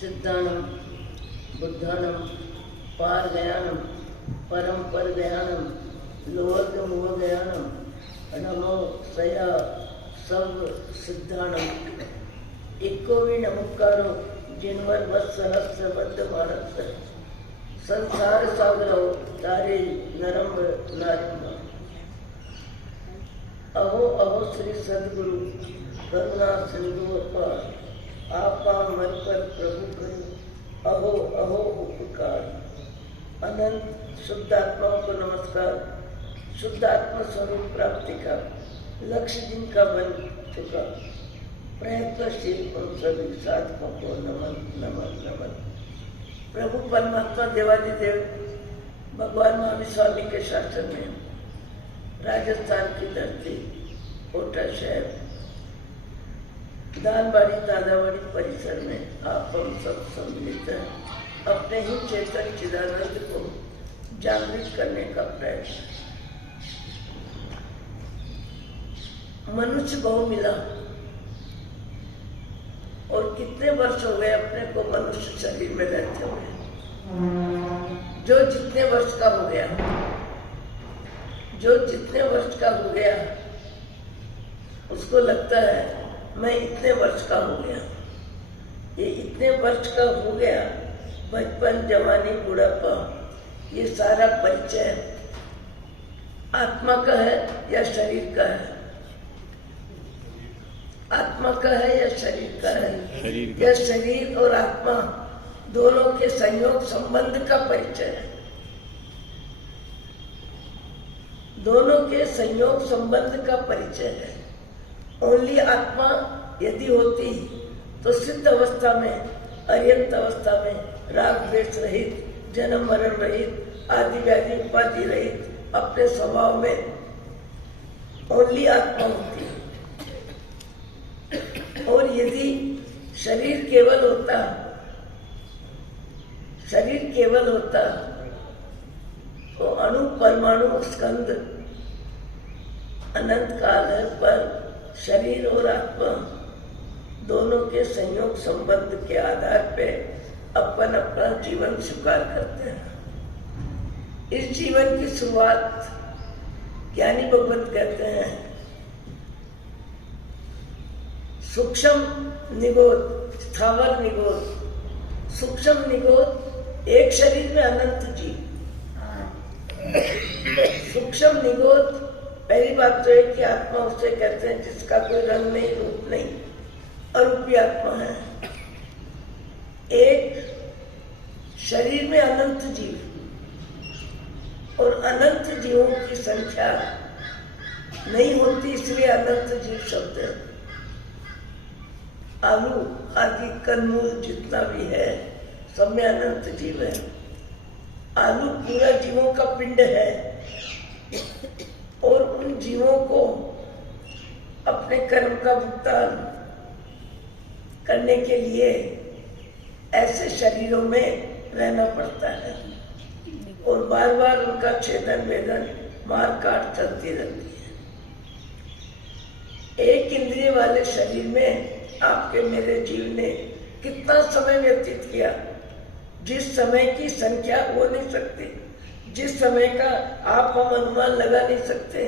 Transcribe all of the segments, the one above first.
सिद्धानम बुद्धानम पारगयानम परम परगयानम लोवर्गमोहगयानम नमो सया सर्व सिद्धानम। इक्कोवी नमस्कारो जिनवर वत्सहस्रबद्ध भारत संसार सागरो तारे नरम नारंभ। अहो अहो श्री सदगुरु करुणा सिंधु अपार, आपा मन पर प्रभु करो अहो अहो उपकार। अनंत शुद्ध आत्माओं को नमस्कार। शुद्ध आत्मा स्वरूप प्राप्ति का लक्ष्य जिनका बन चुका प्रयत्नशील उन सभी साधकों को नमन नमन नमन। प्रभु परमात्मा देवादिदेव भगवान महावीर स्वामी के शासन में राजस्थान की धरती कोटा शहर दानबाड़ी दादावाड़ी परिसर में आप हम सब सम्मिलित हैं अपने ही चेतन चिदानंद को जागृत करने का प्रयास। मनुष्य बहु मिला और कितने वर्ष हो गए अपने को मनुष्य शरीर में रहते हुए। जो जितने वर्ष का हो गया, जो जितने वर्ष का हो गया उसको लगता है मैं इतने वर्ष का हो गया। ये इतने वर्ष का हो गया, बचपन जवानी बुढ़ापा, ये सारा परिचय आत्मा का है या शरीर का है? आत्मा का है या शरीर का है? या शरीर और आत्मा दोनों के संयोग संबंध का परिचय है। दोनों के संयोग संबंध का परिचय है। ओनली आत्मा यदि होती तो सिद्ध अवस्था में, अर्यंत अवस्था में, राग द्वेष रहित, जन्म मरण रहित, आदि व्याधि उपाधि रहित अपने स्वभाव में ओनली आत्मा होती है। और यदि शरीर केवल होता, शरीर केवल होता तो अणु परमाणु स्कंद अनंत काल है, पर शरीर और आत्मा दोनों के संयोग संबंध के आधार पे अपन अपना जीवन स्वीकार करते हैं। इस जीवन की शुरुआत ज्ञानी भगवत कहते हैं सूक्ष्म निगोद स्थावर निगोद। सूक्ष्म निगोद एक शरीर में अनंत जीव। सूक्ष्म निगोद पहली बात तो है कि आत्मा उसे कहते हैं जिसका कोई रंग नहीं, रूप नहीं, अरूपी आत्मा है। एक शरीर में अनंत जीव और अनंत जीवों की संख्या नहीं होती, इसलिए अनंत जीव शब्द है। आलू आदि कंदमूल जितना भी है सब में अनंत जीव है। आलू पूरा जीवों का पिंड है और उन जीवों को अपने कर्म का भुगतान करने के लिए ऐसे शरीरों में रहना पड़ता है और बार बार उनका छेदन वेदन मार काट चलती रहती है। एक इंद्रिय वाले शरीर में आपके मेरे जीव ने कितना समय व्यतीत किया, जिस समय की संख्या हो नहीं सकती, जिस समय का आप हम अनुमान लगा नहीं सकते।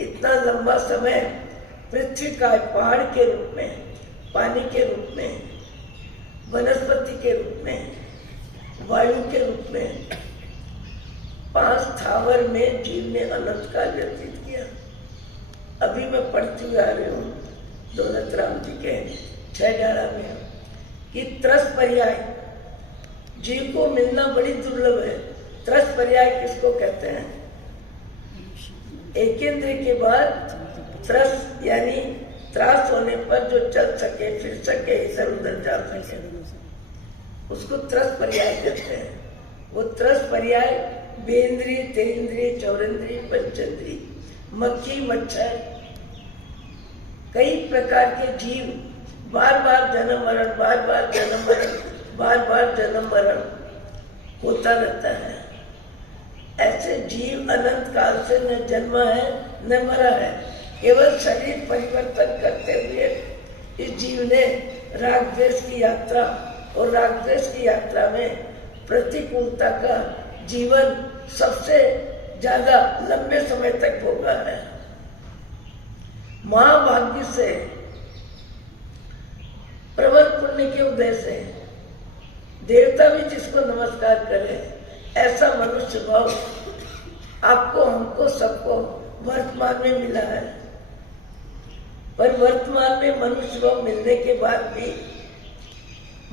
इतना लंबा समय पृथ्वी का पहाड़ के रूप में, पानी के रूप में, वनस्पति के रूप में, वायु के रूप में, 5 स्थावर में जीव ने अनंत काल व्यतीत किया। अभी मैं पढ़ती आ रही हूँ दौलत राम जी के 6-11 में कि त्रस पर्याय जीव को मिलना बड़ी दुर्लभ है। त्रस पर्याय किसको कहते हैं? एक इंद्रिय के बाद त्रस यानी त्रास होने पर जो चल सके, फिर सके, इधर उधर जा सके, उसको त्रस पर्याय कहते हैं। वो त्रस पर्याय बेंद्रिय, तेंद्रिय, चौरेंद्रिय, पंचेंद्रिय, मक्खी, मच्छर, कई प्रकार के जीव बार बार जन्म मरण, बार बार जन्म मरण, बार बार जन्म मरण होता रहता है। ऐसे जीव अनंत काल से न जन्मा है न मरा है, केवल शरीर परिवर्तन करते हुए इस जीव ने राग द्वेष की यात्रा और रागद्वेष की यात्रा में प्रतिकूलता का जीवन सबसे ज्यादा लंबे समय तक भोगा है। महाभाग्य से, प्रबल पुण्य के उदय से देवता भी जिसको नमस्कार करे, ऐसा मनुष्य भाव आपको, हमको, सबको वर्तमान में मिला है। पर वर्तमान में मनुष्य भाव मिलने के बाद भी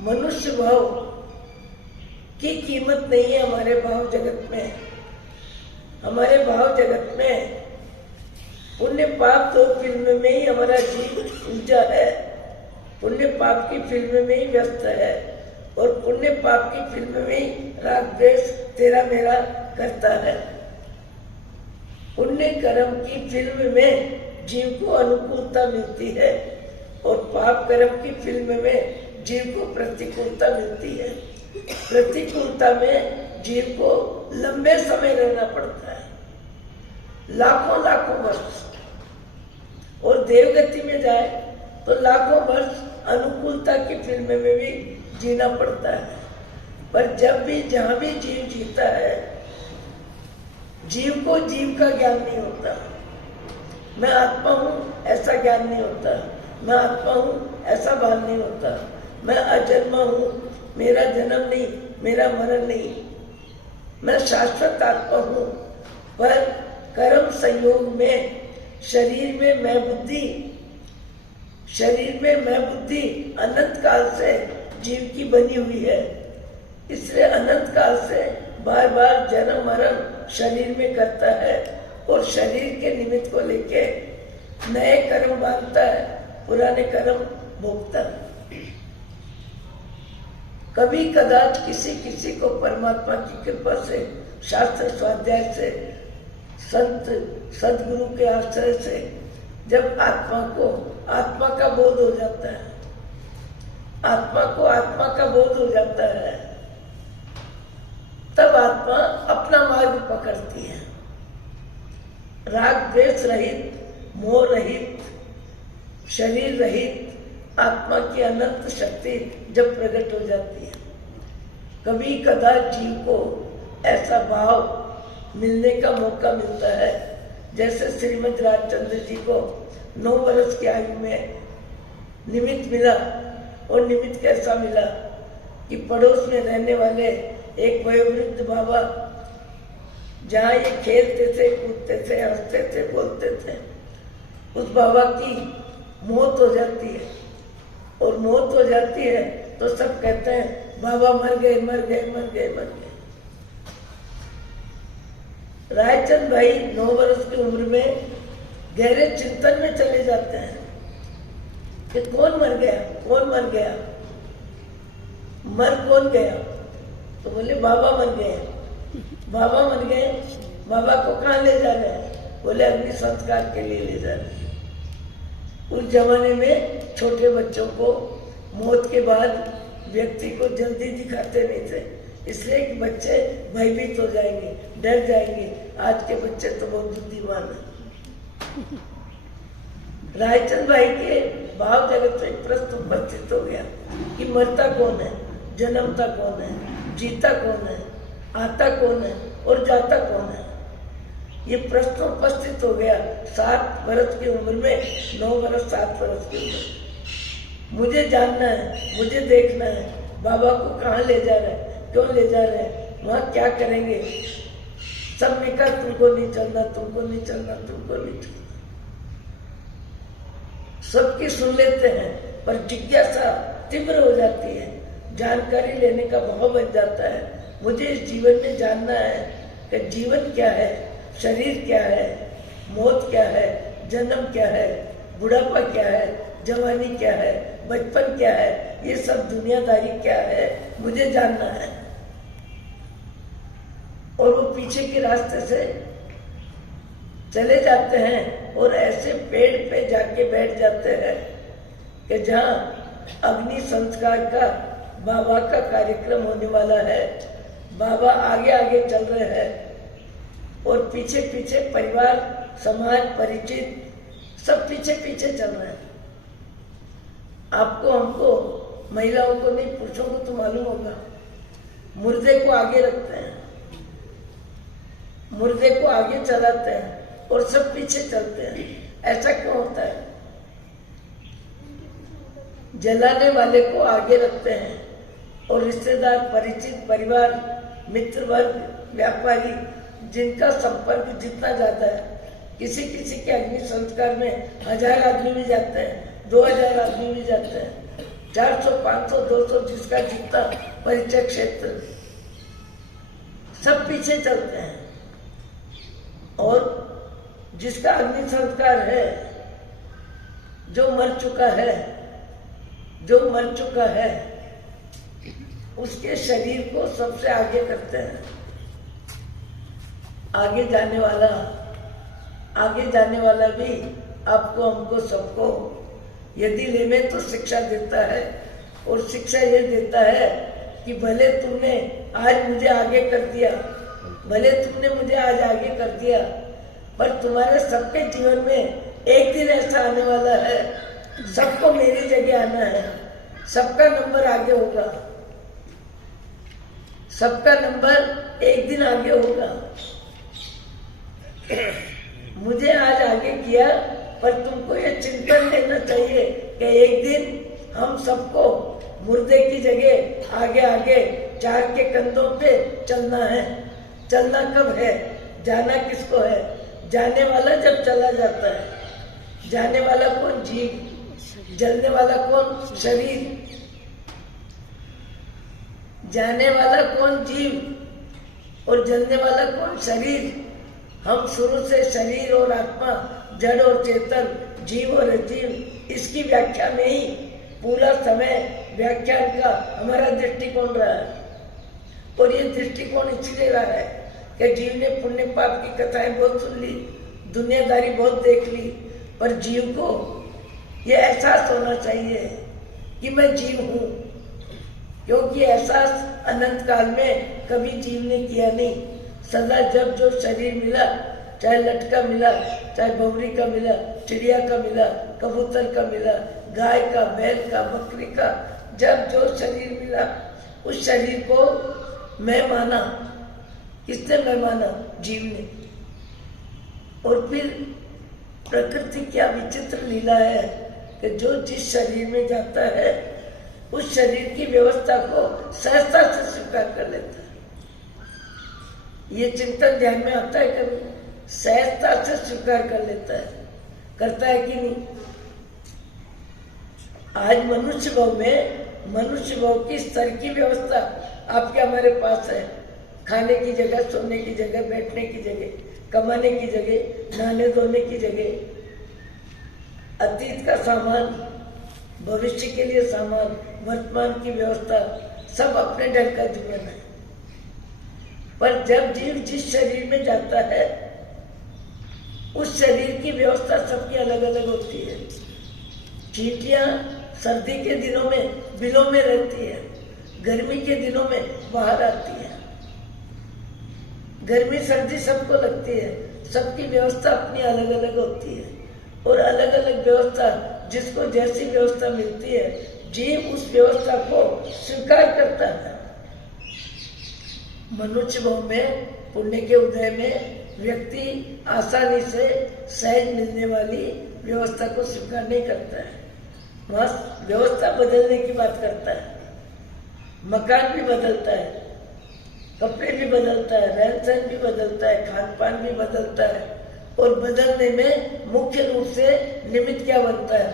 मनुष्य भाव की कीमत नहीं है हमारे भाव जगत में। हमारे भाव जगत में पुण्य पाप तो फिल्म में ही हमारा जीव उलझा है, पुण्य पाप की फिल्म में ही व्यस्त है, और पुण्य पाप की फिल्म में ही राग द्वेष तेरा मेरा करता है। पुण्य कर्म की फिल्म में जीव को अनुकूलता मिलती है और पाप कर्म की फिल्म में जीव को प्रतिकूलता मिलती है। प्रतिकूलता में जीव को लंबे समय रहना पड़ता है, लाखों लाखों वर्ष, और देवगति में जाए तो लाखों वर्ष अनुकूलता की फिल्म में भी जीना पड़ता है। पर जब भी जहां भी जीव जीता है, जीव को जीव का ज्ञान नहीं होता। मैं आत्मा हूं ऐसा ज्ञान नहीं होता, मैं आत्मा हूं ऐसा भान नहीं होता, मैं अजन्मा हूं, मेरा जन्म नहीं, मेरा मरण नहीं, मैं शाश्वत आत्मा हूं। पर कर्म संयोग में शरीर में मैं बुद्धि, शरीर में मैं बुद्धि अनंत काल से जीव की बनी हुई है। इसलिए अनंत काल से बार बार जन्म मरण शरीर में करता है और शरीर के निमित्त को लेके नए कर्म बांधता है, पुराने कर्म भोगता है। कभी कदाच किसी किसी को परमात्मा की कृपा से, शास्त्र स्वाध्याय से, संत सदगुरु के आश्रय से जब आत्मा को आत्मा का बोध हो जाता है, आत्मा को आत्मा का बोध हो जाता है, तब आत्मा अपना मार्ग पकड़ती है। राग द्वेष रहित, मोह रहित, शरीर रहित आत्मा की अनंत शक्ति जब प्रकट हो जाती है। कभी कदाच जीव को ऐसा भाव मिलने का मौका मिलता है, जैसे श्रीमद राजचंद्र जी को 9 वर्ष की आयु में निमित्त मिला। और निमित्त कैसा मिला कि पड़ोस में रहने वाले एक वयोवृद्ध बाबा, जहाँ ये खेलते थे, कूदते थे, हंसते थे, बोलते थे, उस बाबा की मौत हो जाती है। और मौत हो जाती है तो सब कहते हैं बाबा मर गए, मर गए, मर गए, मर गए। रायचंद भाई 9 वर्ष की उम्र में गहरे चिंतन में चले जाते हैं कि कौन मर गया, कौन मर गया, मर कौन गया? तो बोले बाबा मर गए। बाबा मर गए, बाबा को कहाँ ले जा रहे हैं? बोले अग्नि संस्कार के लिए ले जा रहे हैं। उस जमाने में छोटे बच्चों को मौत के बाद व्यक्ति को जल्दी दिखाते नहीं थे, इसलिए कि बच्चे भयभीत हो जाएंगे, डर जाएंगे। आज के बच्चे तो बहुत बुद्धिमान है। रायचंद भाई के भाव जगत में प्रश्न उपस्थित हो गया कि मरता कौन है, जन्मता कौन है, जीता कौन है, आता कौन है और जाता कौन है? ये प्रश्न उपस्थित हो गया 7 वर्ष की उम्र में, 9 वर्ष 7 वर्ष की उम्र। मुझे जानना है, मुझे देखना है, बाबा को कहाँ ले जा रहे हैं, क्यों ले जा रहे हैं, वहाँ क्या करेंगे? सब ने कहा तुमको नहीं चलना, तुमको नहीं चलना, तुमको नहीं चलना। सबकी सुन लेते हैं, पर जिज्ञासा तीव्र हो जाती है, जानकारी लेने का भाव बन जाता है। मुझे इस जीवन में जानना है कि जीवन क्या है, शरीर क्या है, मौत क्या है, जन्म क्या है, बुढ़ापा क्या है, जवानी क्या है, बचपन क्या है, ये सब दुनियादारी क्या है, मुझे जानना है। और वो पीछे के रास्ते से चले जाते हैं और ऐसे पेड़ पे जाके बैठ जाते हैं कि जहाँ अग्नि संस्कार का बाबा का कार्यक्रम होने वाला है। बाबा आगे आगे चल रहे हैं और पीछे पीछे परिवार, समाज, परिचित सब पीछे पीछे चल रहे हैं। आपको हमको महिलाओं को नहीं, पुरुषों को तो मालूम होगा, मुर्दे को आगे रखते हैं, मुर्दे को आगे चलाते हैं और सब पीछे चलते हैं। ऐसा क्यों होता है? जलाने वाले को आगे रखते हैं और रिश्तेदार, परिचित, परिवार, मित्र वर्ग, व्यापारी, जिनका संपर्क जितना ज्यादा है, किसी किसी के अग्नि संस्कार में 1000 आदमी भी जाते हैं, 2000 आदमी भी जाते हैं, 400, 500, 200, जिसका जितना परिचय क्षेत्र, सब पीछे चलते हैं। और जिसका अग्नि संस्कार है, जो मर चुका है, जो मर चुका है, उसके शरीर को सबसे आगे करते हैं। आगे जाने वाला भी आपको, हमको, सबको यदि लेने तो शिक्षा देता है। और शिक्षा ये देता है कि भले तुमने आज मुझे आगे कर दिया, भले तुमने मुझे आज आगे कर दिया, पर तुम्हारे सबके जीवन में एक दिन ऐसा आने वाला है, सबको मेरी जगह आना है, सबका नंबर आगे होगा, सबका नंबर एक दिन आगे होगा। मुझे आज आगे किया, पर तुमको ये चिंतन लेना चाहिए कि एक दिन हम सबको मुर्दे की जगह आगे आगे 4 के कंधों पे चलना है। चलना कब है? जाना किसको है? जाने वाला जब चला जाता है। जाने वाला कौन? जीव। जलने वाला कौन? शरीर। जाने वाला कौन? जीव। और जलने वाला कौन? शरीर। हम शुरू से शरीर और आत्मा, जड़ और चेतन, जीव और अजीव, इसकी व्याख्या में ही पूरा समय व्याख्यान का हमारा दृष्टिकोण रहा है। और ये दृष्टिकोण इसलिए रहा है कि जीव ने पुण्य पाप की कथाएं बहुत सुन ली, दुनियादारी बहुत देख ली, पर जीव को ये एहसास होना चाहिए कि मैं जीव हूँ, क्योंकि एहसास अनंत काल में कभी जीव ने किया नहीं। सदा जब जो शरीर मिला, चाहे लटका मिला, चाहे भंवरी का मिला, चिड़िया का मिला, कबूतर का मिला, गाय का, बैल का, बकरी का, जब जो शरीर मिला, उस शरीर को मैं माना। किसने मैं माना? जीव ने। और फिर प्रकृति क्या विचित्र लीला है कि जो जिस शरीर में जाता है, उस शरीर की व्यवस्था को सहजता से स्वीकार कर लेता है। ये चिंतन ध्यान में आता है कभी? सहजता से स्वीकार कर लेता है। करता है कि नहीं? आज मनुष्य भाव में, मनुष्य भाव की स्तर की व्यवस्था आपके हमारे पास है। खाने की जगह, सोने की जगह, बैठने की जगह, कमाने की जगह, नहाने धोने की जगह, अतीत का सामान, भविष्य के लिए सामान, वर्तमान की व्यवस्था, सब अपने ढंग का जीवन है। पर जब जीव जिस शरीर में जाता है, उस शरीर की व्यवस्था सबकी अलग अलग होती है। चींटियां सर्दी के दिनों में बिलों में रहती है, गर्मी के दिनों में बाहर आती है। गर्मी सर्दी सबको लगती है, सबकी व्यवस्था अपनी अलग अलग होती है। और अलग अलग व्यवस्था, जिसको जैसी व्यवस्था मिलती है, जीव उस व्यवस्था को स्वीकार करता है। मनुष्य भाव में, पुण्य के उदय में व्यक्ति आसानी से सहज मिलने वाली व्यवस्था को स्वीकार नहीं करता है। वहाँ व्यवस्था बदलने की बात करता है। मकान भी बदलता है, कपड़े भी बदलता है, रहन सहन भी बदलता है, खान पान भी बदलता है। और बदलने में मुख्य रूप से निमित्त क्या बनता है?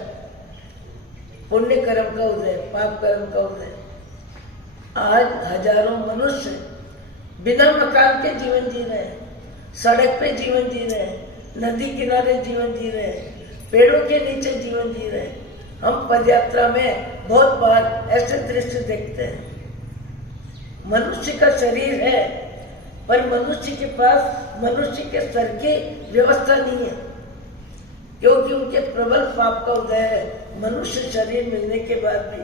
पुण्य कर्म का उदय, पाप कर्म का उदय। आज हजारों मनुष्य बिना मकान के जीवन जी रहे हैं, सड़क पे जीवन जी रहे हैं, नदी किनारे जीवन जी रहे हैं, पेड़ों के नीचे जीवन जी रहे हैं। हम पदयात्रा में बहुत बार ऐसे दृश्य देखते हैं। मनुष्य का शरीर है, पर मनुष्य के पास मनुष्य के स्तर की व्यवस्था नहीं है, क्योंकि उनके प्रबल पाप का उदय है। मनुष्य शरीर मिलने के बाद भी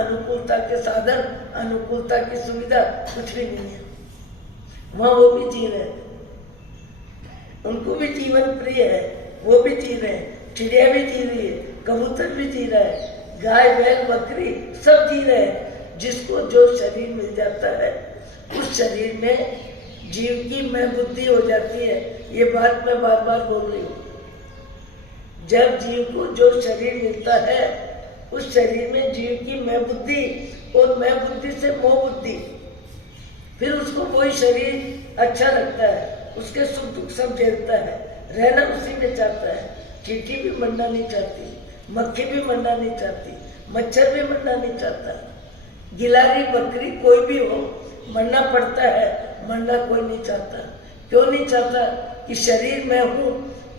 अनुकूलता के साधन, अनुकूलता की सुविधा कुछ भी नहीं है। वहाँ वो भी जी रहे हैं, उनको भी जीवन प्रिय है, वो भी जी रहे हैं, चिड़िया भी जी रही है, कबूतर भी जी रहा है, गाय बैल बकरी सब जी रहे हैं। जिसको जो शरीर मिल जाता है उस शरीर में जीव की मैं बुद्धि हो जाती है। ये बात मैं बार बार बोल रही हूँ। जब जीव को जो शरीर मिलता है उस शरीर में जीव की मैं बुद्धि और मैं बुद्धि से मोह बुद्धि, फिर उसको वही शरीर अच्छा लगता है, उसके सुख दुख सब झेलता है, रहना उसी में चाहता है। चींटी भी मरना नहीं चाहती, मक्खी भी मरना नहीं चाहती, मच्छर भी मरना नहीं चाहता, गिलारी बकरी कोई भी हो मरना पड़ता है, मरना कोई नहीं चाहता। क्यों नहीं चाहता? कि शरीर में हूं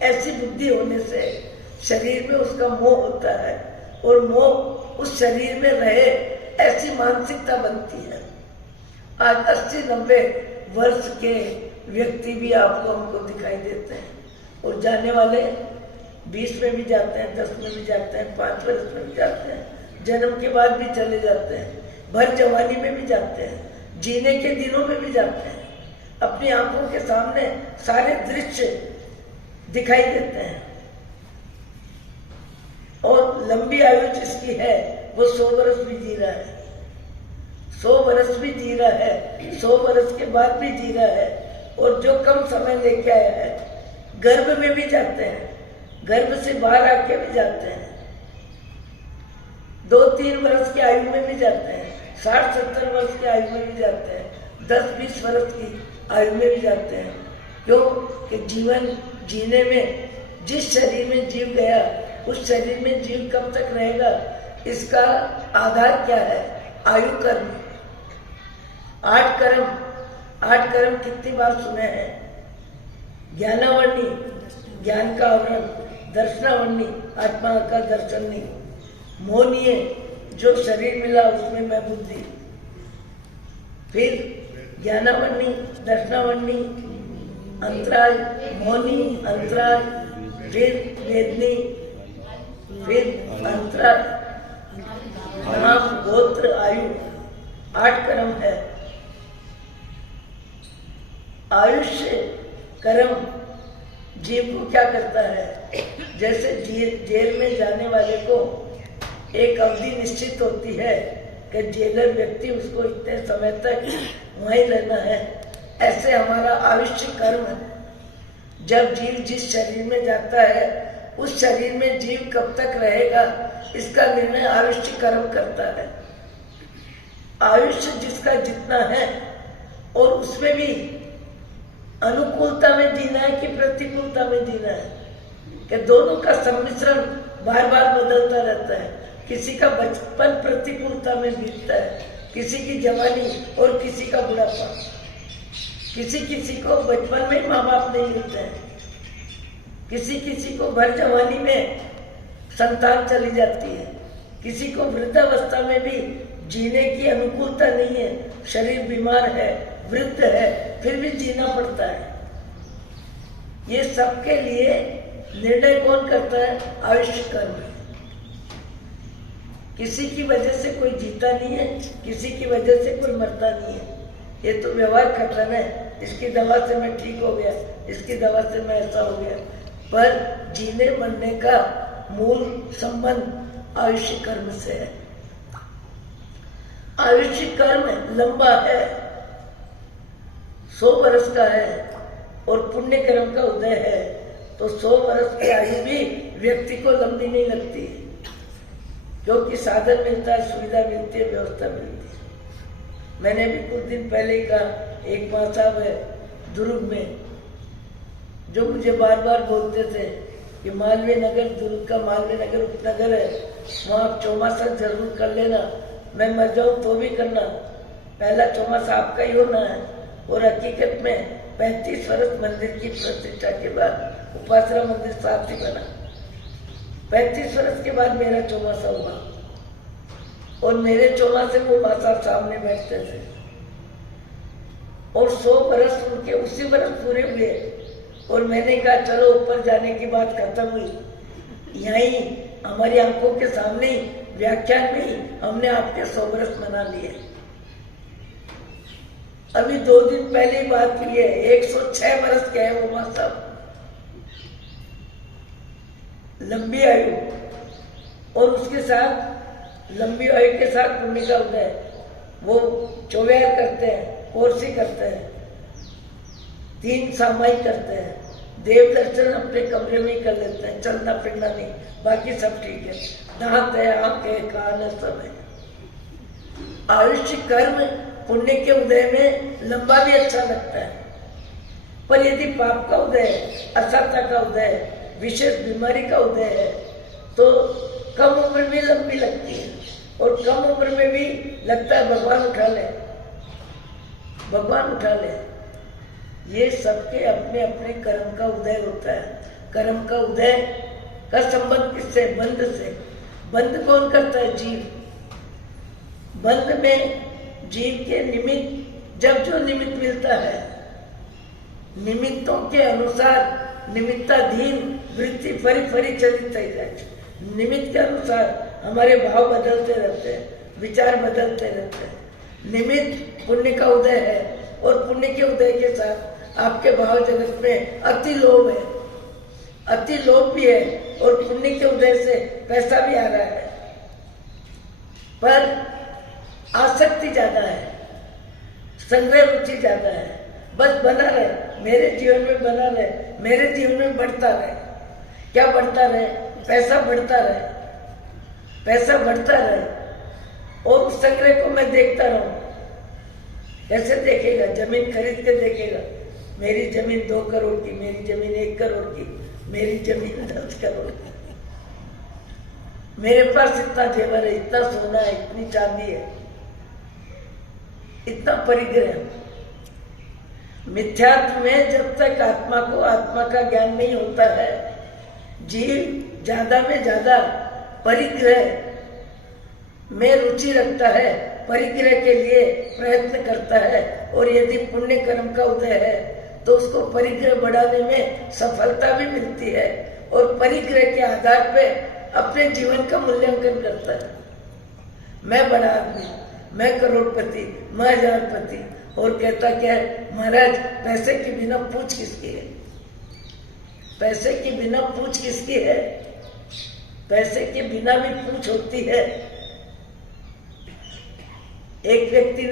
ऐसी बुद्धि होने से शरीर में उसका मोह होता है और मोह उस शरीर में रहे ऐसी मानसिकता बनती है। आज 80-90 वर्ष के व्यक्ति भी आपको हमको दिखाई देते हैं और जाने वाले 20 में भी जाते हैं, 10 में भी जाते हैं, 5 वर्ष में भी जाते हैं, जन्म के बाद भी चले जाते हैं, भर जवानी में भी जाते हैं, जीने के दिनों में भी जाते हैं। अपनी आंखों के सामने सारे दृश्य दिखाई देते हैं। और लंबी आयु जिसकी है वो 100 वर्ष भी जी रहा है, 100 वर्ष भी जी रहा है, 100 वर्ष के बाद भी जी रहा है। और जो कम समय लेके आया है गर्भ में भी जाते हैं, गर्भ से बाहर आके भी जाते हैं, 2-3 वर्ष की आयु में भी जाते हैं, 60-70 वर्ष की आयु में भी जाते हैं, 10-20 वर्ष की आयु में भी जाते हैं। क्यों? कि जीवन जीने में जिस शरीर में जीव गया उस शरीर में जीव कब तक रहेगा इसका आधार क्या है? आयु कर्म। 8 कर्म कितनी बार सुने हैं? ज्ञानावरणी, ज्ञान का आवरण, दर्शनावरणी, आत्मा का दर्शन नहीं, मोहनीय जो शरीर मिला उसमें मैं बुद्धि, फिर ज्ञानावरणी, दर्शनावरणी, अंतराय, मोहनी, अंतराय, फिर वेदनी, फिर अंतराय, नाम, गोत्र, आयु, 8 कर्म है। आयुष्य कर्म जीव को क्या करता है? जैसे जेल में जाने वाले को एक अवधि निश्चित होती है कि जेलर व्यक्ति उसको इतने समय तक वहीं रहना है, ऐसे हमारा आयुष्य कर्म है। जब जीव जिस शरीर में जाता है उस शरीर में जीव कब तक रहेगा इसका निर्णय आयुष्य कर्म करता है। आयुष्य जिसका जितना है और उसमें भी अनुकूलता में जीना है कि प्रतिकूलता में जीना है, कि दोनों का सम्मिश्रण बार बार बदलता रहता है। किसी का बचपन प्रतिकूलता में बीतता है, किसी की जवानी और किसी का बुढ़ापा। किसी को बचपन में माँ बाप नहीं मिलते हैं, किसी को भर जवानी में संतान चली जाती है, किसी को वृद्धावस्था में भी जीने की अनुकूलता नहीं है, शरीर बीमार है, वृद्ध है, फिर भी जीना पड़ता है। ये सबके लिए निर्णय कौन करता है? आयुष्य कर्म। किसी की वजह से कोई जीता नहीं है, किसी की वजह से कोई मरता नहीं है। ये तो व्यवहार खटन है, इसकी दवा से मैं ठीक हो गया, इसकी दवा से मैं ऐसा हो गया, पर जीने मरने का मूल संबंध आयुष्य कर्म से है। आयुष्य कर्म लंबा है, 100 वर्ष का है और पुण्य कर्म का उदय है, तो 100 वर्ष की आयु भी व्यक्ति को लंबी नहीं लगती, क्योंकि साधन मिलता है, सुविधा मिलती है, व्यवस्था मिलती है। मैंने भी कुछ दिन पहले ही कहा, एक माँ साहब है दुर्ग में जो मुझे बार बार बोलते थे कि मालवीय नगर, दुर्ग का मालवीय नगर उपनगर है, वहाँ आप चौमासा जरूर कर लेना, मैं मर जाऊँ तो भी करना, पहला चौमासा आपका ही होना है। और हकीकत में 35 वर्ष मंदिर की प्रतिष्ठा के बाद उपासना मंदिर साफ ही बना। 35 वर्ष के बाद मेरा चौमासा हुआ और मेरे चौमासे को माँ साहब सामने बैठते थे और 100 वर्ष उनके उसी वर्ष पूरे हुए। और मैंने कहा चलो ऊपर जाने की बात खत्म हुई, यहीं हमारी आंखों के सामने ही व्याख्यान में ही हमने आपके 100 वर्ष मना लिए। अभी 2 दिन पहले ही बात की है, 106 वर्ष के हैं वो माँ साहब, लंबी आयु। और उसके साथ लंबी आयु के साथ पुण्य का उदय, वो चौवेर करते हैं, कोर्सी करते हैं, 3 सामायिक करते हैं, देव दर्शन अपने कमरे में ही कर लेते हैं, चलना फिरना नहीं, बाकी सब ठीक है, दांत है, आंख है, कान है, सब है। आयुष्य कर्म पुण्य के उदय में लंबा भी अच्छा लगता है, पर यदि पाप का उदय है, असत्ता का उदय है, विशेष बीमारी का उदय है, तो कम उम्र में लंबी लगती है, और कम उम्र में भी लगता है भगवान उठा ले, भगवान उठा ले। ये सबके अपने अपने कर्म का उदय होता है। कर्म का उदय का संबंध किससे? बंध से। बंध कौन करता है? जीव। बंध में जीव के निमित्त, जब जो निमित्त मिलता है, निमित्तों के अनुसार निमित्ताधीन वृत्ति फरी फरी चलित है। निमित्त के अनुसार हमारे भाव बदलते रहते हैं, विचार बदलते रहते हैं। निमित्त पुण्य का उदय है, और पुण्य के उदय के साथ आपके भाव जगत में अति लोभ है, अति लोभ भी है, और पुण्य के उदय से पैसा भी आ रहा है, पर आसक्ति ज्यादा है, संग्रह रुचि ज्यादा है। बस बना रहे, मेरे जीवन में बना रहे, मेरे जीवन में बढ़ता रहे। क्या बढ़ता रहे? पैसा बढ़ता रहे, पैसा बढ़ता रहे, और उस संग्रह को मैं देखता रहूं। कैसे देखेगा? जमीन खरीद के देखेगा, मेरी जमीन 2 करोड़ की, मेरी जमीन 1 करोड़ की, मेरी जमीन 10 करोड़ की, मेरे पास इतना जेवर है, इतना सोना है, इतनी चांदी है, इतना परिग्रह। मिथ्यात्व में जब तक आत्मा को आत्मा का ज्ञान नहीं होता है, जीव ज्यादा में ज्यादा परिग्रह में रुचि रखता है, परिग्रह के लिए प्रयत्न करता है, और यदि पुण्य कर्म का उदय है तो उसको परिग्रह बढ़ाने में सफलता भी मिलती है, और परिग्रह के आधार पे अपने जीवन का मूल्यांकन करता है। मैं बड़ा आदमी, मैं करोड़पति, मैं हजारपति, और कहता क्या है? महाराज, पैसे के बिना पूछ किसकी है? पैसे के बिना पूछ किसकी है? पैसे के बिना भी पूछ होती है। एक व्यक्ति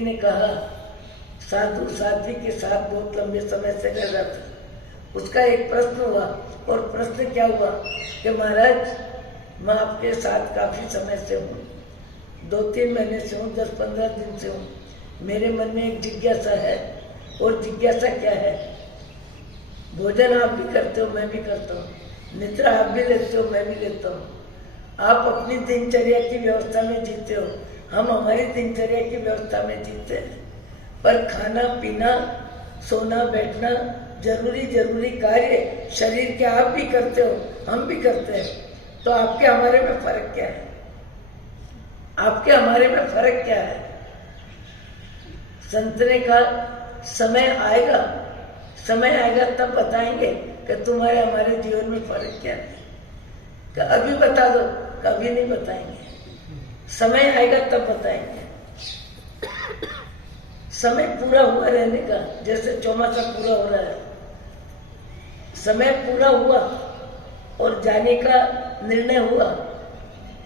ने कहा साधु साध्वी के साथ बहुत लंबे समय से रह रहा था। उसका एक प्रश्न हुआ, और प्रश्न क्या हुआ कि महाराज, मैं आपके साथ काफी समय से हूँ, 2-3 महीने से हूँ, 10-15 दिन से हूँ। मेरे मन में एक जिज्ञासा है, और जिज्ञासा क्या है? भोजन आप भी करते हो, मैं भी करता हूँ, निद्रा आप भी लेते हो, मैं भी लेता हूँ, आप अपनी दिनचर्या की व्यवस्था में जीते हो, हम हमारी दिनचर्या की व्यवस्था में जीते हैं, पर खाना पीना, सोना बैठना, जरूरी कार्य शरीर के आप भी करते हो, हम भी करते हैं, तो आपके हमारे में फर्क क्या है? आपके हमारे में फर्क क्या है? संत ने कहा समय आएगा तब बताएंगे कि तुम्हारे हमारे जीवन में फर्क क्या है। कि अभी बता दो, कभी नहीं बताएंगे, समय आएगा तब बताएंगे। समय पूरा हुआ रहने का, जैसे चौमासा पूरा हो रहा है, समय पूरा हुआ और जाने का निर्णय हुआ,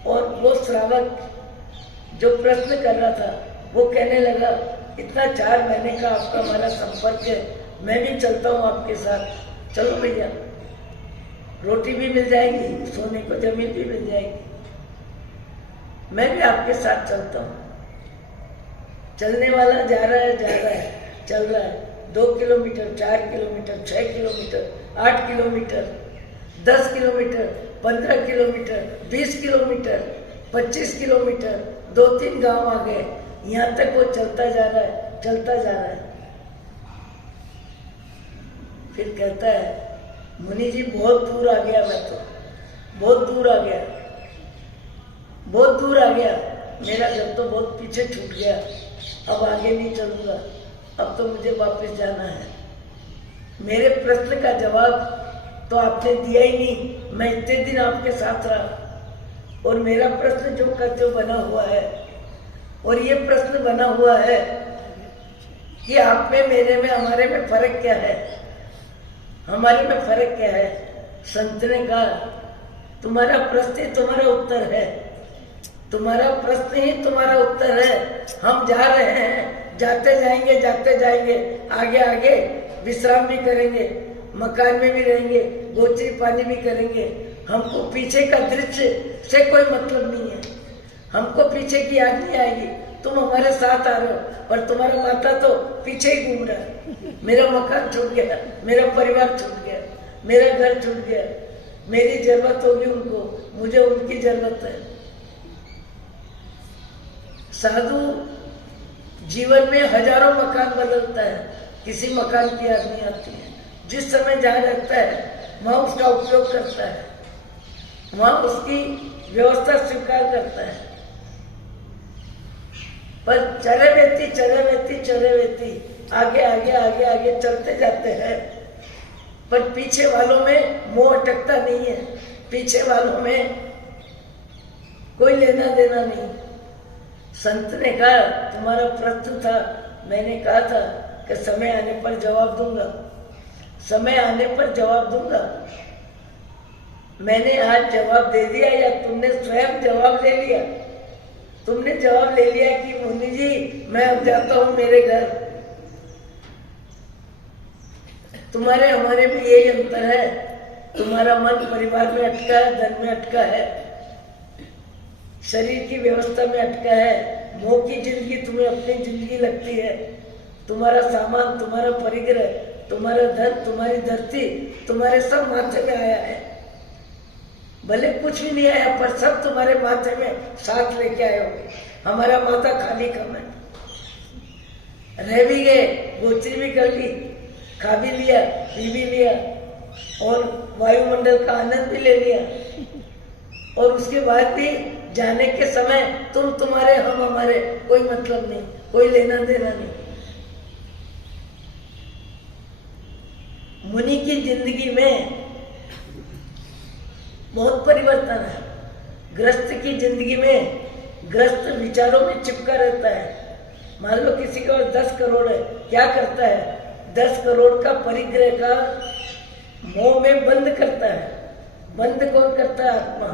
और वो श्रावक जो प्रश्न कर रहा था वो कहने लगा, इतना 4 महीने का आपका हमारा संपर्क है, मैं भी चलता हूँ आपके साथ, चलो भैया, रोटी भी मिल जाएगी, सोने को जमीन भी मिल जाएगी, मैं भी आपके साथ चलता हूँ। चलने वाला जा रहा है, चल रहा है, 2 kilometre, 4 kilometre, 6 kilometre, 8 kilometre, 10 kilometre, 15 kilometre, 20 kilometre, 25 kilometre, 2-3 गांव आ गए, यहाँ तक वो चलता जा रहा है। फिर कहता है, मुनि जी बहुत दूर आ गया, मैं तो बहुत दूर आ गया, मेरा घर तो बहुत पीछे छूट गया, अब आगे नहीं चलूंगा, अब तो मुझे वापस जाना है। मेरे प्रश्न का जवाब तो आपने दिया ही नहीं, मैं इतने दिन आपके साथ रहा, और मेरा प्रश्न जो कहते हो बना हुआ है, और ये प्रश्न बना हुआ है कि आप में, मेरे में, हमारे में फर्क क्या है? हमारे में फर्क क्या है? संत ने कहा, तुम्हारा प्रश्न ही तुम्हारा उत्तर है, तुम्हारा प्रश्न ही तुम्हारा उत्तर है। हम जा रहे हैं, जाते जाएंगे जाते जाएंगे, आगे आगे विश्राम भी करेंगे, मकान में भी रहेंगे, गोचरी पानी भी करेंगे। हमको पीछे का दृश्य से कोई मतलब नहीं है, हमको पीछे की याद नहीं आएगी। तुम हमारे साथ आ रहे हो, पर तुम्हारा माता तो पीछे ही घूम रहा है। मेरा मकान छूट गया, मेरा परिवार छूट गया, मेरा घर छूट गया, मेरी जरूरत होगी उनको, मुझे उनकी जरूरत है। साधु जीवन में हजारों मकान बदलता है, किसी मकान की याद नहीं आती है। जिस समय जहाँ रहता है वहाँ उसका उपयोग करता है, वहाँ उसकी व्यवस्था स्वीकार करता है। पर चले व्यक्ति आगे आगे आगे आगे चलते जाते हैं, पर पीछे वालों में मोह अटकता नहीं है, पीछे वालों में कोई लेना देना नहीं। संत ने कहा तुम्हारा प्रश्न था, मैंने कहा था कि समय आने पर जवाब दूंगा, समय आने पर जवाब दूंगा। मैंने आज जवाब दे दिया या तुमने स्वयं जवाब ले लिया? तुमने जवाब ले लिया कि मुनि जी मैं अब जाता हूं मेरे घर। तुम्हारे हमारे में यही अंतर है, तुम्हारा मन परिवार में अटका है, धन में अटका है, शरीर की व्यवस्था में अटका है, मोह की जिंदगी तुम्हें अपनी जिंदगी लगती है। तुम्हारा सामान, तुम्हारा परिग्रह, तुम्हारा धन, तुम्हारी धरती, तुम्हारे सब माथे में आया है। भले कुछ भी नहीं आया पर सब तुम्हारे माथे में साथ लेके आए हो। हमारा माथा खाली कम है, रह भी गए, गोचरी भी कर ली, खा भी लिया, पी भी लिया और वायुमंडल का आनंद भी ले लिया, और उसके बाद भी जाने के समय तुम तुम्हारे हम हमारे, कोई मतलब नहीं, कोई लेना देना नहीं। मुनि की जिंदगी में बहुत परिवर्तन है। ग्रस्त की जिंदगी में ग्रस्त विचारों में चिपका रहता है। मान लो किसी के पास 10 करोड़ है, क्या करता है? 10 करोड़ का परिग्रह का मोह में बंद करता है। बंद कौन करता है? आत्मा।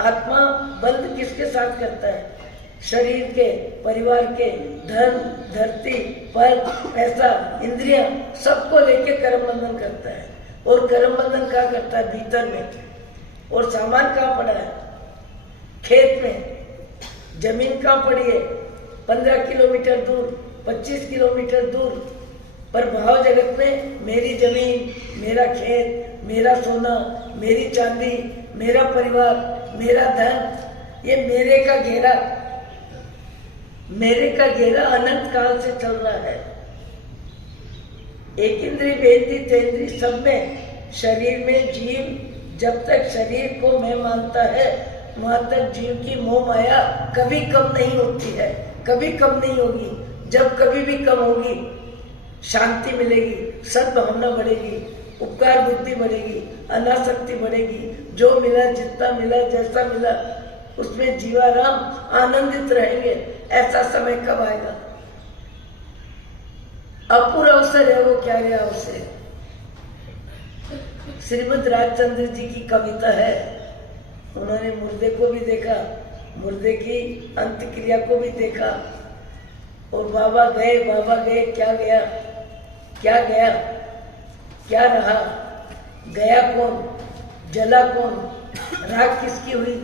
आत्मा बंद किसके साथ करता है? शरीर के, परिवार के, धन, धरती, पद, पैसा, इंद्रियां, सबको लेके कर्म बंधन करता है। और कर्म बंधन क्या करता है? भीतर में। और सामान कहाँ पड़ा है? खेत में। जमीन कहाँ पड़ी है? 15 किलोमीटर दूर, 25 किलोमीटर दूर। पर भाव जगत में मेरी जमीन, मेरा खेत, मेरा सोना, मेरी चांदी, मेरा परिवार, मेरा धन, ये मेरे का घेरा, मेरे का घेरा अनंत काल से चल रहा है। एक इंद्रिय, बेंद्री, तेंद्री, सब में, शरीर में जीव जब तक शरीर को मैं मानता है वहां तक जीव की मोह माया कभी कम नहीं होती है, कभी कम नहीं होगी। जब कभी भी कम होगी, शांति मिलेगी, सद्भावना बढ़ेगी, उपकार बुद्धि बढ़ेगी, अनासक्ति बढ़ेगी। जो मिला, जितना मिला, जैसा मिला, उसमें जीवाराम आनंदित रहेंगे। ऐसा समय कब आएगा? अपूरा अवसर है वो, क्या रहा उसे। श्रीमद् राजचंद्र जी की कविता है, उन्होंने मुर्दे को भी देखा, मुर्दे की अंत क्रिया को भी देखा, और बाबा गए, क्या गया, क्या गया, क्या रहा, गया कौन, जला कौन, राख किसकी हुई।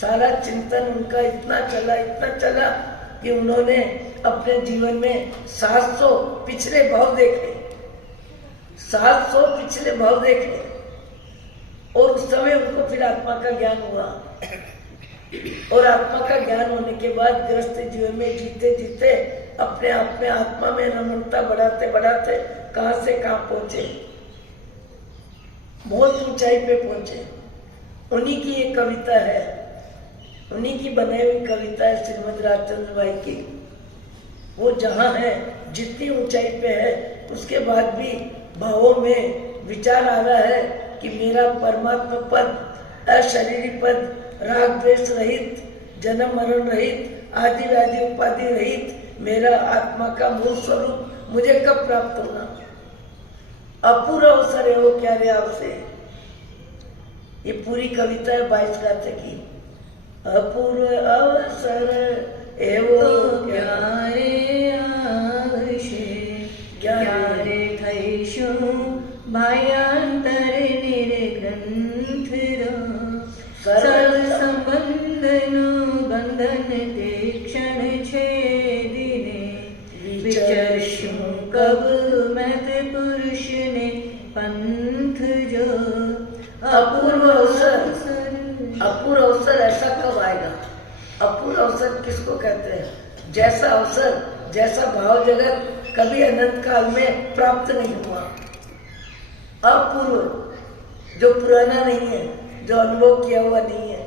सारा चिंतन उनका इतना चला कि उन्होंने अपने जीवन में 700 पिछले भाव देखे, 700 पिछले भाव देखे, और उस समय उनको फिर आत्मा का ज्ञान हुआ। और आत्मा का ज्ञान होने के बाद ग्रस्त जीवन में जीते जीते अपने आप में आत्मा में रमणता बढ़ाते बढ़ाते कहां से कहां पहुंचे, बहुत ऊंचाई पे पहुंचे। उन्हीं की ये कविता है, उन्हीं की बनाई हुई कविता है श्रीमद् राजचंद्र भाई की। वो जहां है, जितनी ऊंचाई पे है, उसके बाद भी भावों में विचार आ रहा है कि मेरा परमात्मा पद, अशरीरी पद, राग द्वेष रहित, जन्म मरण रहित, आदि व्याधि उपाधि रहित मेरा आत्मा का मूल स्वरूप मुझे कब प्राप्त होगा। अपूरा अवसर है वो, क्या रहा उसे। ये पूरी कविता है 22 गाथे की। अपूर्व अवसर एवो क्यारे आवशे क्यारे थईशुं भायांतर निर्ग्रंथ सर्व संबंधनु बंधन ते क्षण छेदिने विचरशुं कब मत पुरुष ने पंथ जो अपूर्व अवसर। अपूर्व अवसर ऐसा कब आएगा? अपूर्व अवसर किसको कहते हैं? जैसा अवसर, जैसा भाव जगत कभी अनंत काल में प्राप्त नहीं हुआ। अपूर्व, जो पुराना नहीं है, जो अनुभव किया हुआ नहीं है,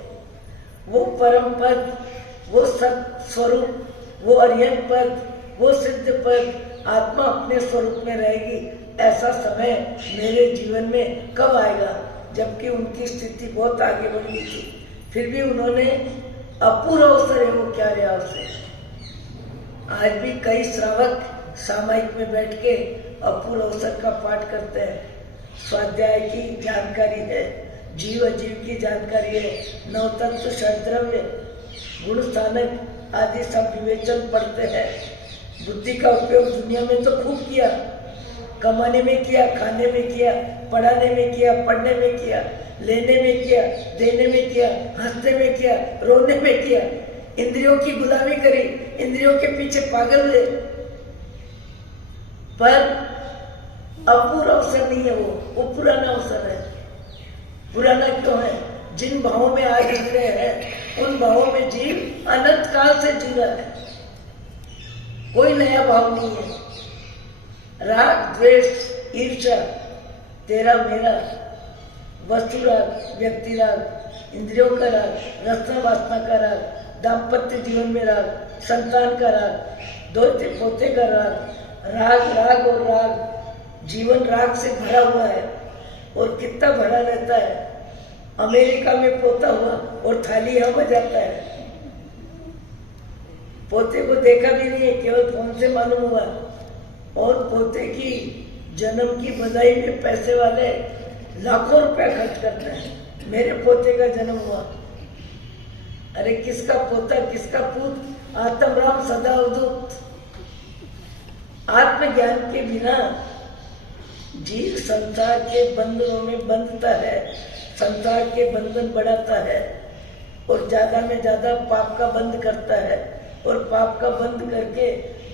वो परम पद, वो सत स्वरूप, वो अर्यन पद, वो सिद्ध पद, आत्मा अपने स्वरूप में रहेगी, ऐसा समय मेरे जीवन में कब आएगा? जबकि उनकी स्थिति बहुत आगे बढ़ गई थी, फिर भी उन्होंने अपूर्व अवसर है वो क्या रहा उसे। आज भी कई श्रावक सामायिक में बैठ के अपूर्व अवसर का पाठ करते हैं। स्वाध्याय की जानकारी है, जीव अजीव की जानकारी है, नवतत्व षड्द्रव्य गुण स्थानक आदि सब विवेचन पढ़ते हैं। बुद्धि का उपयोग दुनिया में तो खूब किया, कमाने में किया, खाने में किया, पढ़ाने में किया, पढ़ने में किया, लेने में किया, देने में किया, हंसने में किया, रोने में किया, इंद्रियों की गुलामी करी, इंद्रियों के पीछे पागल हुए, पर अपूर्व अवसर नहीं है वो पुराना अवसर है। पुराना क्यों है? जिन भावों में आज जी रहे हैं उन भावों में जीव अनंत काल से जी रहा है, कोई नया भाव नहीं है। राग, द्वेष, ईर्ष्या, तेरा मेरा, वस्तु राग, व्यक्ति राग, इंद्रियों का राग, रसना वासना का राग, दाम्पत्य जीवन में राग, संतान का राग, दोते पोते का राग, राग और राग, जीवन राग से भरा हुआ है। और कितना भरा रहता है। अमेरिका में पोता हुआ और थाली यहाँ बजाता है, पोते को देखा भी नहीं है, केवल फोन से मालूम हुआ। और पोते की जन्म की बधाई में पैसे वाले लाखों रुपया खर्च करते हैं, मेरे पोते का जन्म हुआ। अरे किसका पोता, किसका पूत? आत्म राम सदा अवधूत। आत्मज्ञान के बिना जीव संसार के बंधनों में बंधता है, संसार के बंधन बढ़ाता है और ज्यादा में ज्यादा पाप का बंध करता है। और पाप का बंध करके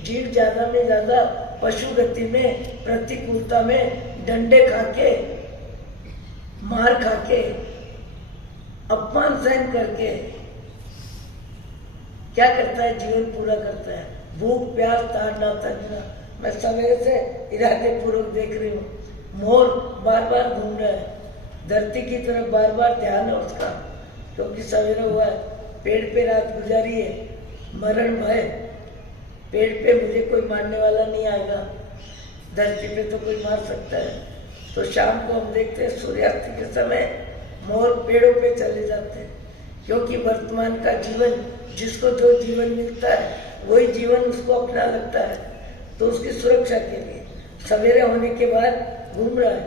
जीव ज्यादा में ज्यादा पशु गति में, प्रतिकूलता में, डंडे खाके, मार खाके, अपमान सहन करके क्या करता है? जीवन पूरा करता है। भूख प्यास ताड़ना तंजना। मैं सवेरे से इरादे पूर्वक देख रही हूँ, मोर बार बार घूम रहा है, धरती की तरफ बार बार ध्यान है उसका, क्योंकि सवेरे हुआ है, पेड़ पे रात गुजारी है, मरण भय, पेड़ पे मुझे कोई मारने वाला नहीं आएगा, धरती पे तो कोई मार सकता है। तो शाम को हम देखते हैं सूर्यास्त के समय मोर पेड़ों पे चले जाते हैं, क्योंकि वर्तमान का जीवन, जिसको जो जीवन मिलता है वही जीवन उसको अपना लगता है। तो उसकी सुरक्षा के लिए सवेरे होने के बाद घूम रहा है,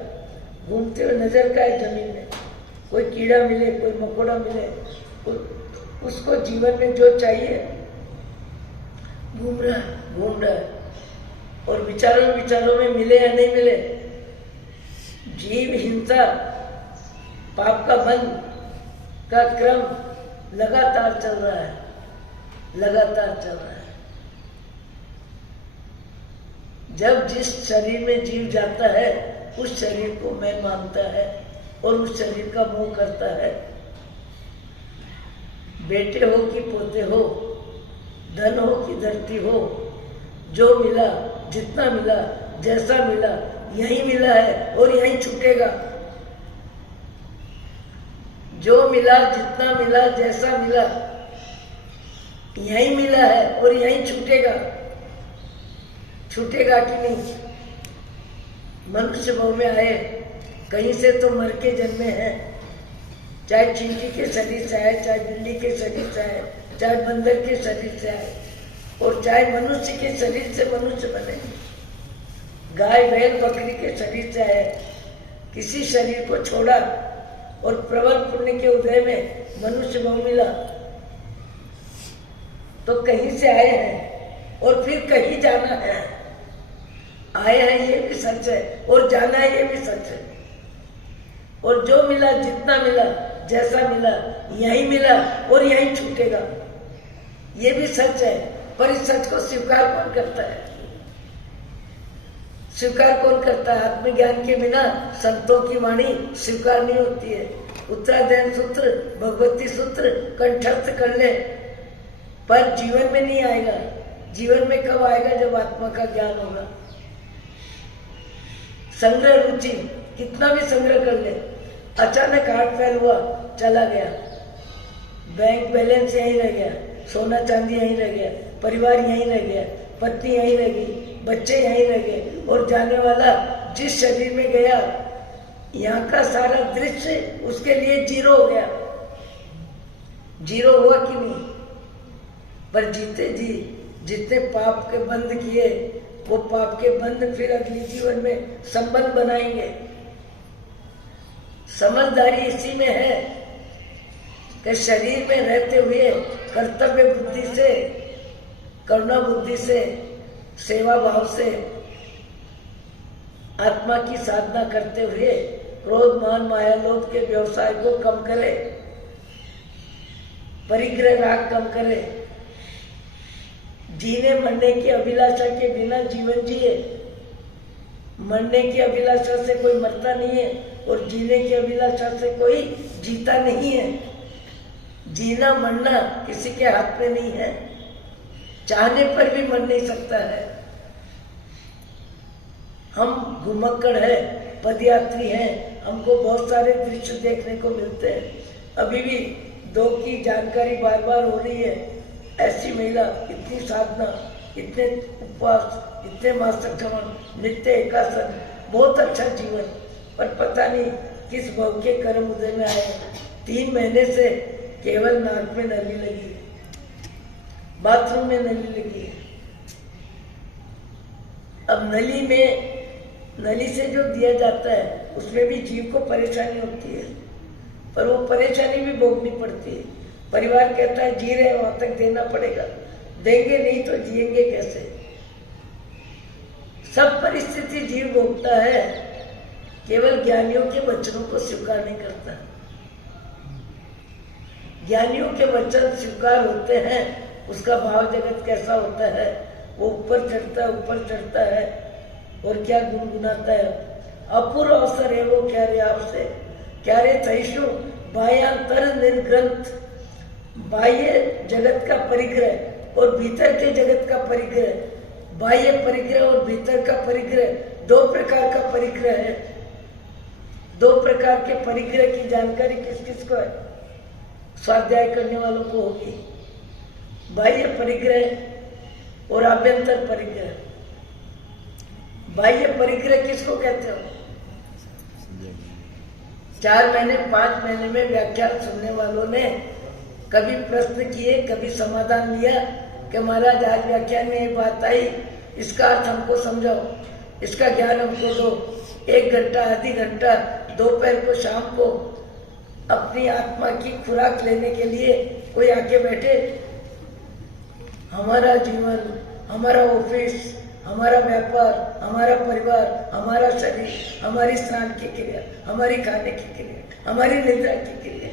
घूमते हुए नजर का है जमीन में, कोई कीड़ा मिले, कोई मकोड़ा मिले, उसको जीवन में जो चाहिए घूम रहा है। और विचारों में मिले या नहीं मिले, जीव हिंसा, पाप का बंध का क्रम लगातार चल रहा है। जब जिस शरीर में जीव जाता है उस शरीर को मैं मानता है और उस शरीर का मोह करता है। बेटे हो कि पोते हो, धन हो कि धरती हो, जो मिला, जितना मिला, जैसा मिला, यही मिला है और यही छूटेगा। जो मिला, जितना मिला, जैसा मिला, यही मिला है और यही छूटेगा। छूटेगा कि नहीं? मनुष्य भाव में आए, कहीं से तो मर के जन्मे हैं, चाहे चींटी के शरीर से आए, चाहे बिल्ली के शरीर से आए, चाहे बंदर के शरीर से आए, और चाहे मनुष्य के शरीर से मनुष्य बने, गाय बैल बकरी के शरीर से आए, किसी शरीर को छोड़ा और प्रबल पुण्य के उदय में मनुष्य बहु मिला, तो कहीं से आए हैं और फिर कहीं जाना है। आए हैं ये भी सच है और जाना है ये भी सच है। और जो मिला, जितना मिला, जैसा मिला, यही मिला और यही छूटेगा, ये भी सच है। पर इस सच को स्वीकार कौन करता है? स्वीकार कौन करता है? आत्मज्ञान के बिना संतों की वाणी स्वीकार नहीं होती है। उत्तराध्ययन सूत्र, भगवती सूत्र कंठस्थ कर ले, पर जीवन में नहीं आएगा। जीवन में कब आएगा? जब आत्मा का ज्ञान होगा। संग्रह रुचि कितना भी संग्रह कर ले, अचानक हार्ट फेल हुआ, चला गया, बैंक बैलेंस यहीं रह गया, सोना चांदी यहीं रह गया, परिवार यहीं रह गया, पत्नी यहीं रह गई, बच्चे यहीं रह गए, और जाने वाला जिस शरीर में गया, यहाँ का सारा दृश्य उसके लिए जीरो हो गया। जीरो हुआ कि नहीं? पर जीते जी जितने पाप के बंध किए, वो पाप के बंध फिर अगले जीवन में संबंध बनाएंगे। समझदारी इसी में है कि शरीर में रहते हुए कर्तव्य बुद्धि से, करुणा बुद्धि से, सेवा भाव से आत्मा की साधना करते हुए क्रोध मान माया लोभ के व्यवसाय को कम करे, परिग्रह राग कम करे, जीने मरने की अभिलाषा के बिना जीवन जिए। मरने की अभिलाषा से कोई मरता नहीं है और जीने की अभिलाषा से कोई जीता नहीं है। जीना मरना किसी के हाथ में नहीं है, चाहने पर भी मर नहीं सकता है। हम घुमक्कड़ है, पदयात्री हैं, हमको बहुत सारे दृश्य देखने को मिलते हैं। अभी भी दो की जानकारी बार बार हो रही है। ऐसी महिला, इतनी साधना, इतने उपवास, इतने मासक्रमण, नित्य एकासन, बहुत अच्छा जीवन, पर पता नहीं किस भव के कर्म उदय में आए। 3 महीने से केवल नाक में नली लगी है, बाथरूम में नली लगी है। अब नली से जो दिया जाता है उसमें भी जीव को परेशानी होती है, पर वो परेशानी भी भोगनी पड़ती है। परिवार कहता है जी रहे वहां तक देना पड़ेगा, देंगे नहीं तो जिएंगे कैसे? सब परिस्थिति जीव भोगता है, केवल ज्ञानियों के वचनों को स्वीकार नहीं करता। ज्ञानियों के वचन स्वीकार होते हैं, उसका भाव जगत कैसा होता है? वो ऊपर चढ़ता है और क्या गुनगुनाता है। अपूर्व अवसर है वो क्या रे आपसे, क्या रे थैशु बायांतर निर्ग्रंथ। बाह्य जगत का परिग्रह और भीतर के जगत का परिग्रह, बाह्य परिग्रह और भीतर का परिग्रह, 2 प्रकार का परिग्रह है। 2 प्रकार के परिग्रह की जानकारी किस किस को है? स्वाध्याय करने वालों को होगी। बाह्य परिग्रह और आभ्यंतर परिग्रह। बाह्य परिग्रह किसको कहते हो? 4 महीने 5 महीने में व्याख्यान सुनने वालों ने कभी प्रश्न किए, कभी समाधान लिया कि महाराज आज व्याख्यान में एक बात आई, इसका अर्थ हमको समझाओ, इसका ज्ञान हमको दो। 1 घंटा, आधी घंटा, दोपहर को, शाम को अपनी आत्मा की खुराक लेने के लिए कोई आके बैठे। हमारा जीवन, हमारा ऑफिस, हमारा व्यापार, हमारा परिवार, हमारा शरीर, हमारी स्नान की क्रिया, हमारी खाने की क्रिया, हमारी निद्रा की क्रिया,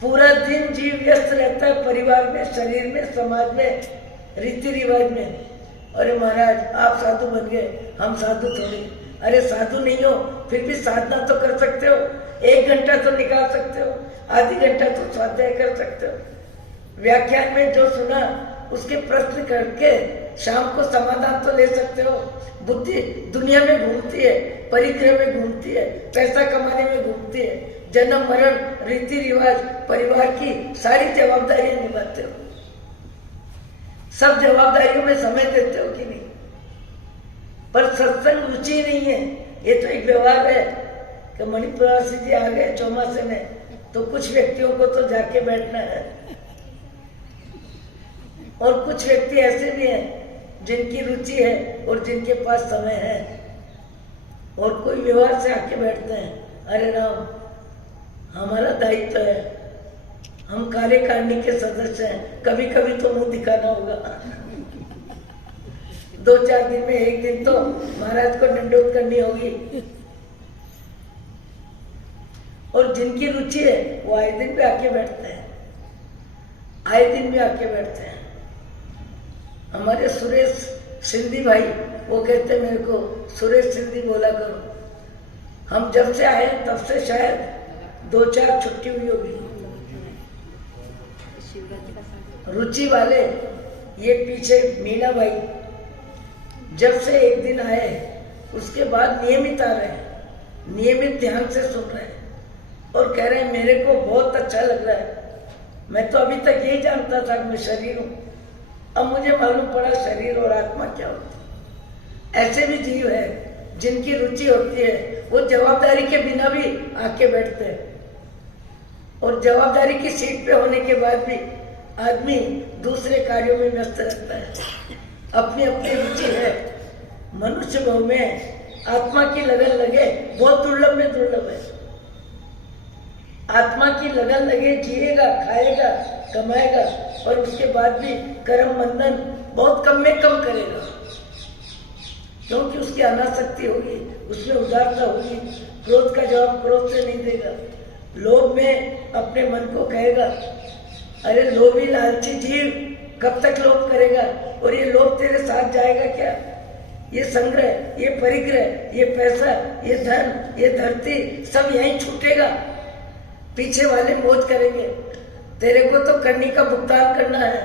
पूरा दिन जीव व्यस्त रहता है परिवार में, शरीर में, समाज में, रीति रिवाज में। अरे महाराज आप साधु बन गए, हम साधु थोड़े। अरे साधु नहीं हो फिर भी साधना तो कर सकते हो, 1 घंटा तो निकाल सकते हो, आधी घंटा तो स्वाध्याय कर सकते हो। व्याख्यान में जो सुना उसके प्रश्न करके शाम को समाधान तो ले सकते हो। बुद्धि दुनिया में घूमती है, परिग्रह में घूमती है, पैसा कमाने में घूमती है, जन्म मरण, रीति रिवाज, परिवार की सारी जवाबदारियां निभाते हो। सब जवाबदारियों में समय देते हो कि नहीं? पर सत्संग रुचि नहीं है। ये तो एक व्यवहार है कि मणिप्रवासी जी आ गए चौमासे में, तो कुछ व्यक्तियों को तो जाके बैठना है, और कुछ व्यक्ति ऐसे भी हैं जिनकी रुचि है और जिनके पास समय है, और कोई व्यवहार से आके बैठते हैं। अरे राम, हमारा दायित्व है, हम कार्यकारिणी के सदस्य हैं, कभी कभी तो मुंह दिखाना होगा। 2-4 दिन में एक दिन तो महाराज को दंडोत करनी होगी। और जिनकी रुचि है वो आए दिन भी आके बैठते हैं, आए दिन भी आके बैठते हैं। हमारे सुरेश सिंधी भाई वो कहते हैं मेरे को, सुरेश सिंधी बोला करो। हम जब से आए तब से शायद 2-4 छुट्टी हुई होगी। रुचि वाले ये पीछे मीना भाई जब से एक दिन आए उसके बाद नियमित आ रहे हैं, नियमित ध्यान से सुन रहे हैं और कह रहे हैं मेरे को बहुत अच्छा लग रहा है। मैं तो अभी तक यही जानता था कि मैं शरीर हूं, अब मुझे मालूम पड़ा शरीर और आत्मा क्या होती है। ऐसे भी जीव है जिनकी रुचि होती है, वो जवाबदारी के बिना भी आके बैठते हैं और जवाबदारी की सीट पे होने के बाद भी आदमी दूसरे कार्यों में व्यस्त रहता है। अपनी अपनी रुचि है। मनुष्य भाव में आत्मा की लगन लगे बहुत दुर्लभ में दुर्लभ है। आत्मा की लगन लगे, जिएगा, खाएगा, कमाएगा और उसके बाद भी कर्म बंधन बहुत कम में कम करेगा, क्योंकि उसकी अनासक्ति होगी, उसमें उदारता होगी। क्रोध का जवाब क्रोध से नहीं देगा। लोभ में अपने मन को कहेगा, अरे लोभी लालची जीव कब तक लोभ करेगा, और ये लोभ तेरे साथ जाएगा क्या? ये संग्रह, ये परिग्रह, ये पैसा, ये धन, ये धरती सब यहीं छूटेगा। पीछे वाले मौज करेंगे, तेरे को तो करनी का भुगतान करना है।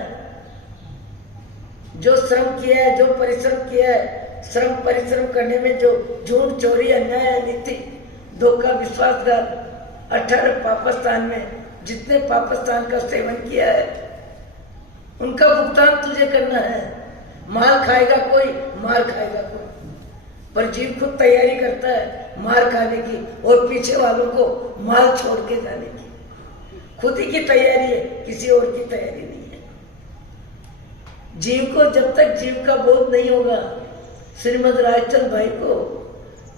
जो श्रम किया है, जो परिश्रम किया है, श्रम परिश्रम करने में जो झूठ, चोरी, अन्याय, नीति, धोखा, विश्वासघात, 18 पापस्थान में जितने पापस्थान का सेवन किया है उनका भुगतान तुझे करना है। माल खाएगा कोई, मार खाएगा कोई, पर जीव खुद तैयारी करता है मार खाने की और पीछे वालों को माल छोड़ के जाने की। खुद ही की तैयारी है, किसी और की तैयारी नहीं है। जीव को जब तक जीव का बोध नहीं होगा, श्रीमद राजचंद भाई को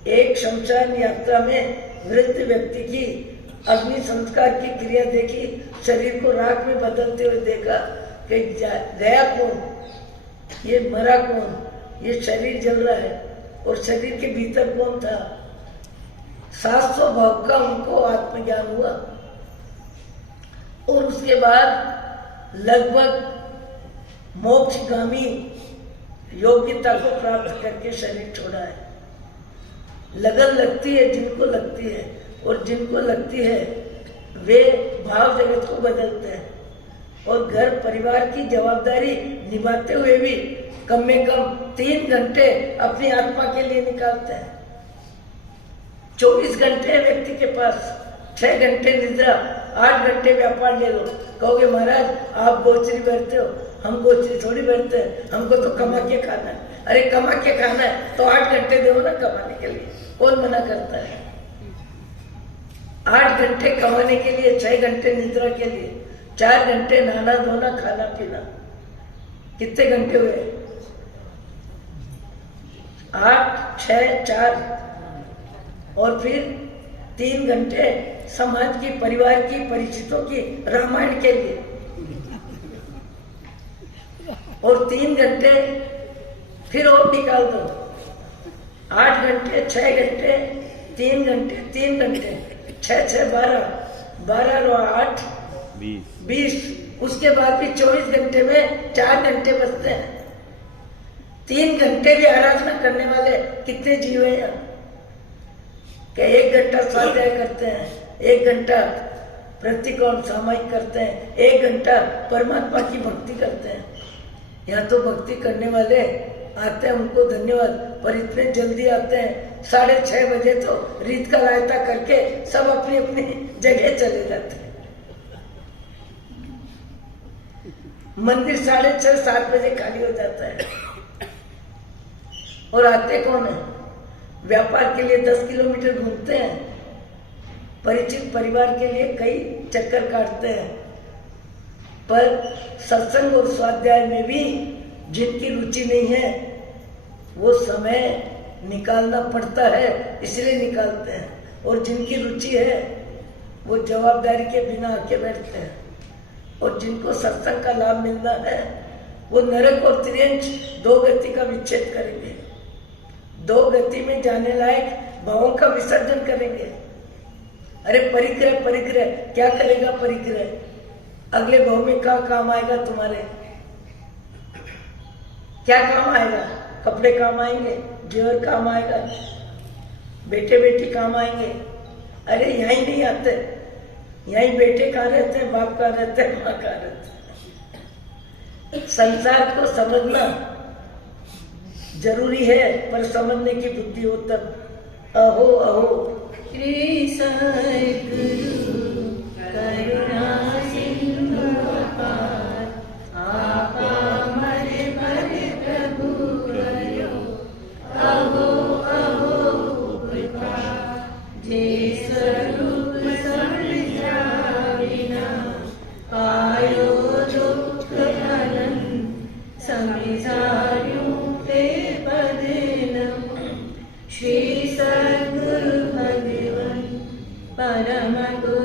एक शमशान यात्रा में वृद्ध व्यक्ति की अग्नि संस्कार की क्रिया देखी, शरीर को राख में बदलते हुए देखा कि गया कौन, ये मरा कौन, ये शरीर जल रहा है और शरीर के भीतर कौन था। 700 भाव का उनको आत्मज्ञान हुआ और उसके बाद लगभग मोक्षगामी योग्यता को प्राप्त करके शरीर छोड़ा है। लगन लगती है जिनको लगती है, और जिनको लगती है वे भाव जगत को बदलते हैं और घर परिवार की जवाबदारी निभाते हुए भी कम में कम 3 घंटे अपनी आत्मा के लिए निकालते हैं। 24 घंटे व्यक्ति के पास, 6 घंटे निद्रा, 8 घंटे व्यापार ले लो। कहोगे महाराज आप गोचरी भरते हो, हम गोचरी थोड़ी भरते हैं, हमको तो कमा के खाना है। अरे कमा के खाना है तो 8 घंटे दो ना कमाने के लिए, कौन मना करता है? 8 घंटे कमाने के लिए, 6 घंटे निद्रा के लिए, 4 घंटे नहाना धोना खाना पीना, कितने घंटे हुए? 8, 6, 4 और फिर 3 घंटे समाज की, परिवार की, परिचितों की, रामायण के लिए, और 3 घंटे फिर और निकाल दो। 8 घंटे, 6 घंटे, 3 घंटे, 3 घंटे, 6, 6, 12 और 8, 20। उसके बाद भी 24 घंटे में 4 घंटे बचते हैं। 3 घंटे भी आराधना करने वाले कितने जीव हैं यहाँ? कि 1 घंटा स्वाध्याय करते हैं, 1 घंटा प्रतिकोण सामायिक करते हैं, 1 घंटा परमात्मा की भक्ति करते हैं। यहाँ तो भक्ति करने वाले आते हैं, उनको धन्यवाद, पर इतने जल्दी आते हैं 6:30 बजे तो रीत का रायता करके सब अपनी अपनी जगह चले जाते हैं। मंदिर 6:30 7 बजे खाली हो जाता है और आते कौन है? व्यापार के लिए 10 किलोमीटर घूमते हैं, परिचित परिवार के लिए कई चक्कर काटते हैं, पर सत्संग और स्वाध्याय में भी जिनकी रुचि नहीं है वो समय निकालना पड़ता है, इसलिए निकालते हैं। और जिनकी रुचि है वो जवाबदारी के बिना आके बैठते हैं, और जिनको सत्संग का लाभ मिलना है वो नरक और त्रियंच दो गति का विच्छेद करेंगे, दो गति में जाने लायक भावों का विसर्जन करेंगे। अरे परिग्रह परिग्रह क्या करेगा परिग्रह? अगले भाव में क्या काम आएगा तुम्हारे? क्या काम आएगा? कपड़े काम आएंगे, जेवर काम आएगा, बेटे बेटी काम आएंगे? अरे यहीं नहीं आते, यहीं बेटे कहाँ रहते हैं, बाप कहाँ रहते हैं, माँ कहाँ रहते हैं। संसार को समझना जरूरी है, पर समझने की बुद्धि हो तब। अहो अहो श्री सद्गुरु करुणा सिंधु अपार, आपा मरे पर प्रभु भयो, अहो अहो उपकार। जे स्वरूप समझा बिना, पायो दुख फलन, समझायूं ते पद नमो। श्री सद्गुरु भगवान परम गुरु